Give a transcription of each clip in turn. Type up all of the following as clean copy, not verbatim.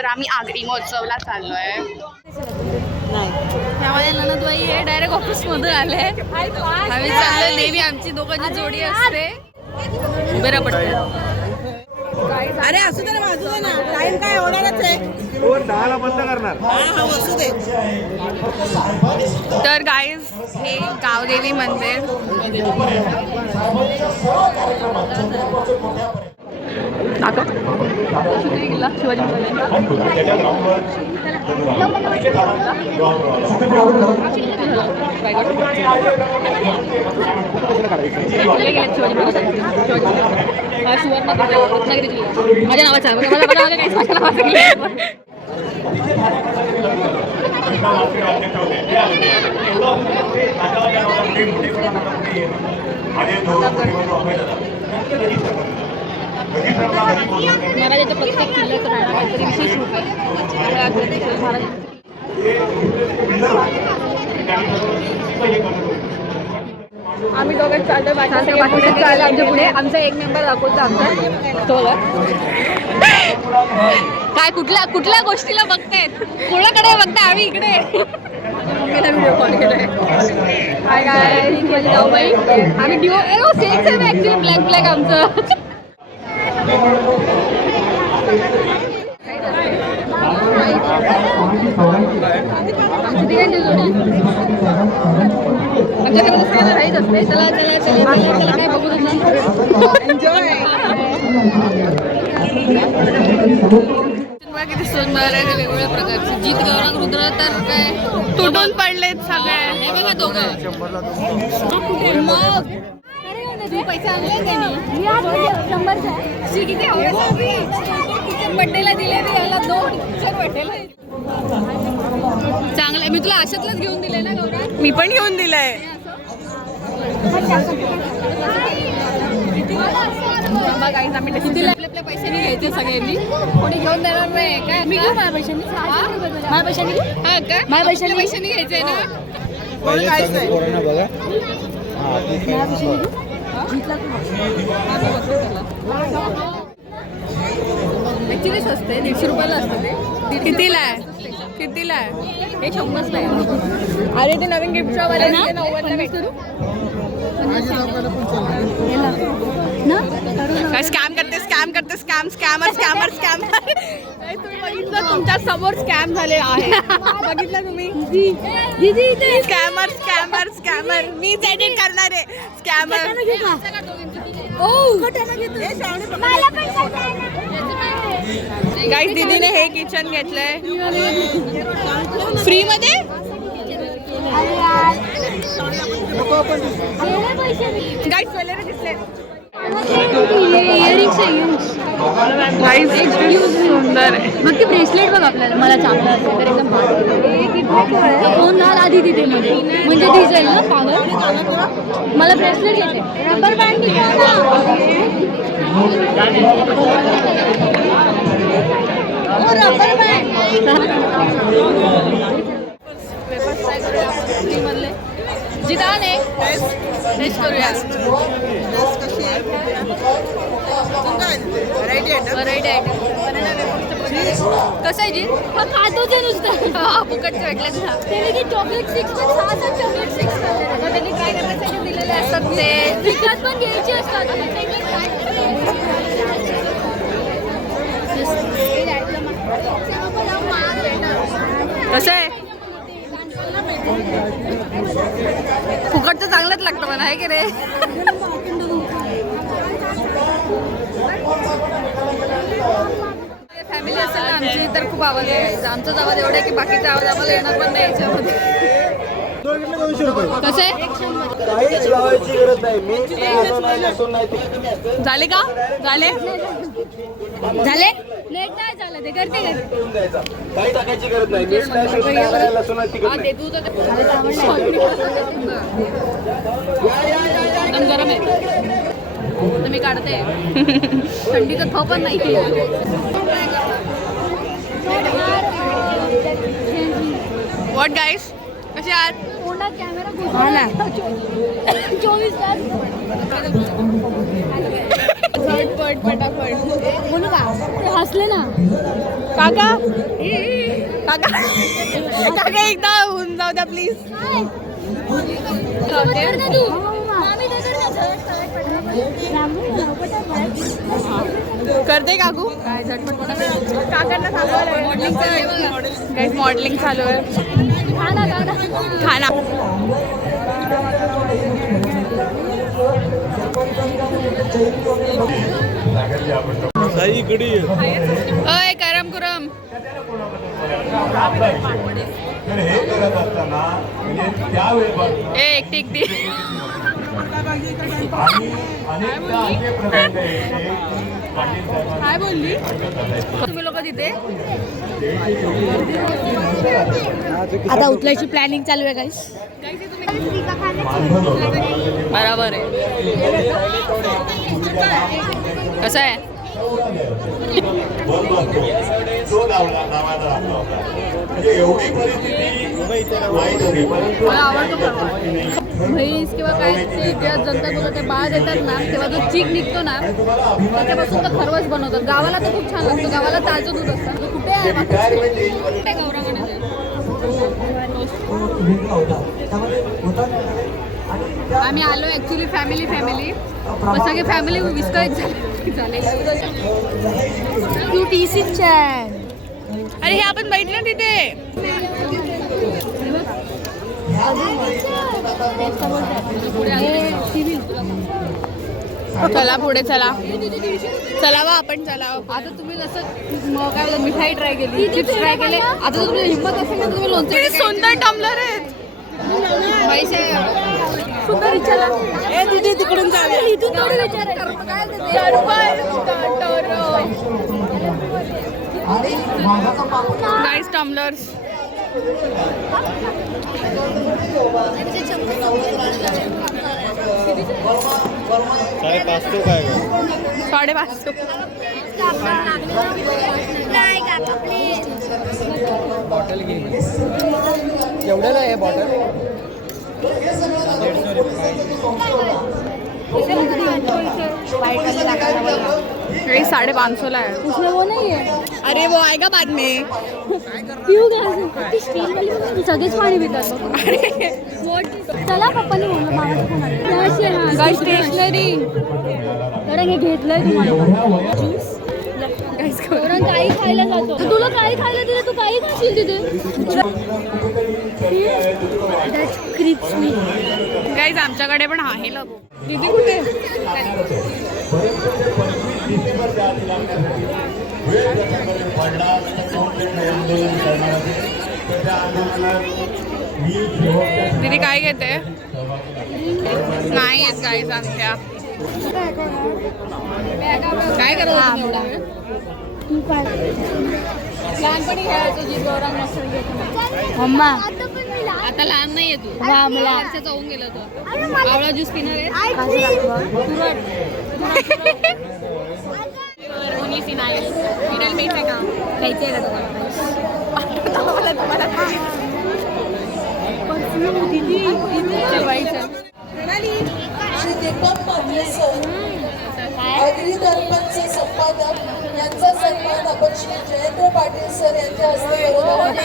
तर आम्ही आगरी महोत्सवला चाललोय. त्यामध्ये ननदबाई हे डायरेक्ट ऑफिस मध्ये आले. आम्ही चाललोय, नेहमी आमची दोघांची जोडी असते. बरं पडतं. अरे असू दे ना, वाजू दे ना, टाइम काय होणारच आहे. 10ला बंद करणार. हा असू दे. तर गाईज हे गावदेवी मंदिर. माझ्या नावाचा महाराजाच्या प्रत्येक किल्ल्याचं राहणार काहीतरी विशेष रूप आहे. आम्ही दोघं चालतो बाकी आमच्या पुढे. आमचा एक मेंबर दाखवतो आमचा तो. काय कुठल्या गोष्टीला बघतायत, कोणाकडे बघताय? आम्ही इकडे मम्मीला व्हिडिओ कॉल केलाय. काय काय माझी जाऊबाई. आम्ही डिओ same same actually black black आमचं. आमच्याकडे राहीच असते. चला चला चला चला काय बघू किती सुंदर आहे. वेगवेगळ्या प्रकारचे जीत गौरंग रुद्र तर काय तुटून पडलेत सगळे. हे बघा दोघं. तू पैसे आणले का नाही? 100चा किती बड्डेला दिले मी याला 2 बड्डेला. चांगलं मी तुला अशातलंच घेऊन दिले ना गौरव. मी पण घेऊन दिलंय. आपल्या पैशाने घ्यायचे सगळ्यांनी, कोणी घेऊन देणार नाही. काय मी घेऊ माझ्या पैशाने? माझ्या पैशाने घेऊ. हा का माझ्या पैशाने घ्यायचंय ना. ऍक्च्युली स्वस्त आहे. 150 रुपयाला असतं ते. कितीला आहे? कितीला आहे? हे 100ला आहे. अरे ते नवीन गिफ्ट शॉप आले ना, 90ला भेटतं. स्कॅम करते तुम्ही बघितलं, तुमच्या समोर स्कॅम झाले आहे. बघितलं तुम्ही? स्कॅमर मीच एडिट करणार आहे. स्कॅमर गाईस, दीदीने हे किचन घेतलंय फ्री मध्ये. गाईस ज्वेलरी दिसले. सुंदर आहे. मग ती ब्रेसलेट बघ आपल्याला. मला चांगलं असेल तर एकदम फोन घाल आधी तिथे मध्ये, म्हणजे दिसेल ना पावर. मला ब्रेसलेट घेते. रबर बँड जिदान आहे. टेस्ट करूया. कसं आहे जी? हा खातोच आहे नुसतं. फुकटचं भेटलं तुला. त्याने की चॉकलेट 6 पण 6 चॉकलेट 6 त्यांनी काय करण्यासाठी दिलेले असतात ते. विकत पण घ्यायचे असतात. कसं आहे? फुकटचं चांगलंच लागतं मला, आहे की रे? फॅमिली असेल ना आमची तर खूप आवाज आहे. आमचाच आवाज एवढा आहे की बाकीचा आवाज आम्हाला येणार पण नाही याच्यामध्ये. कसं आहे? काहीच लावायची गरज नाही. मीठ नाही, लसूण नाही. झाले का? झाले लेट नाही झालं ते. करते काही टाकायची गरज नाही. मीठ नाही, लसूण नाही, तिखट नाही. एकदम गरम आहे. तर मी काढते. थंडीचं थो पण नाही. व्हॉट गाईस, कसे आहात? कॅमेरा 24 तास पटापट बोलू का? बसले ना काका काका काका एकदा होऊन जाऊ द्या प्लीज. करते काकू काय झटपट काकांना सांगायला मॉडेलिंग चालू आहे. खाना अय करम कुरम एक टिक दी काय बोलली तुम्ही लोक तिथे. आता उठल्याची प्लॅनिंग चालू आहे गाईस. बरोबर आहे. कसं आहे मला आवडतो म्हैस किंवा काय ते जेव्हा जंतर बघा ते बाळ देतात ना तेव्हा जो चीक निघतो ना त्याच्यापासून तर खरवस बनवतात. गावाला तर खूप छान लागतो. गावाला ताजं दूध असतं. कुठे आहे आम्ही आलो ॲक्च्युली फॅमिली मग सगळे फॅमिली विस्कळीत झाले. तू टीसी चॅन. अरे हे आपण बैठलं तिथे. चला पुढे चला चला आपण चला. आता तुम्ही जसं काय मिठाई ट्राय केली चिप्स ट्राय केले. आता तुम्ही हिंमत असेल ना तुम्ही लोणचं सुंदर टम्बलर आहेत. पैसे सुंदर विचारा ए दीदी तिकडून जाऊया. इथून थोडी विचार गाईस टम्बलर्स $550. बॉटल घे. केवढ्याला आहे बॉटल? ये 550 है. उसमें वो नहीं है. अरे वो आएगा बाद में. पिऊ घ्या स्टील वाली सगळेच पाणी पितात. चला पप्पानी म्हणलं मामाचं फोन आला. गाइस स्टेशनरी कारण हे घेतलंय तुम्हाला ज्यूस. कारण काही खायला जातो. तुला काही खायला दिलं तू काही खाशील तिथे. गाइस आमच्याकडे पण आहे लगो. दीदी कुठे? दीदी काय घेते? नाही येत गाईस आमच्या. काय करायचं एवढा वेळ लहानपणी खेळायचो जी गौरांग मम्मा आता लहान नाहीये तू मला वर्षाचा होऊन गेला तो. आवळा ज्यूस पिणार आहे. ओनली फिनाईल फिनाईल मिळते का खायचं आहे का तुम्हाला श्री दीपक पाटील सर अग्री दर्पणचे संपादक यांचा सन्मान आपण श्री जयेंद्र पाटील सर यांच्या हस्ते करत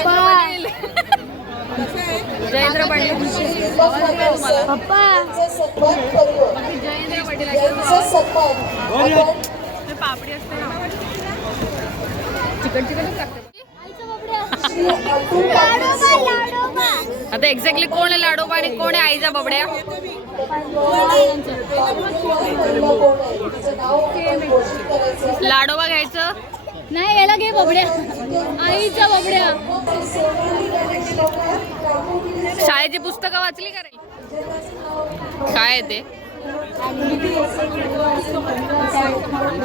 जयेंद्र पाटील दीपक पाटील सर पप्पा यांचा सन्मान करू. जयेंद्र पाटील यांचा सन्मान आपण पापडी असते ना. चिकन लागतं. श्री अतुल पाटील सर आता एक्झॅक्टली कोण आहे लाडोबा आणि कोण आहे आईचा बबड्या? लाडोबा घ्यायचं नाही याला घे बबड्या. आईचा बबड्या. शाळेची पुस्तकं वाचली का रे? काय आहे ते?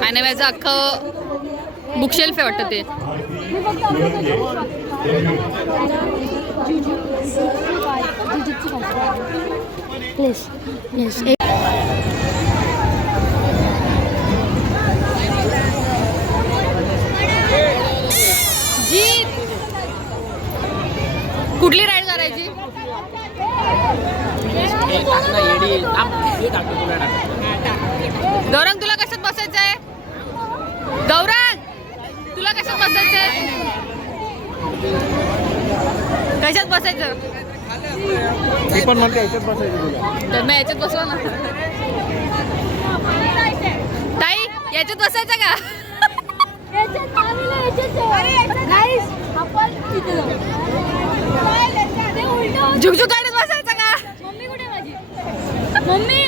आणि माझं अख्खं बुकशेल्फ आहे वाटतं ते. Please please. जी कुठली राईड करायची? गौरंग तुला कशात बसायचं आहे? गौरंग कशात बसायचं ती पण म्हणते याच्यात बसायचं तुला. तर मग याच्यात बसवा ना. ताई याच्यात बसायचं का? झुकझुक गाडीत बसायचं का? मम्मी कुठे माझी? मम्मी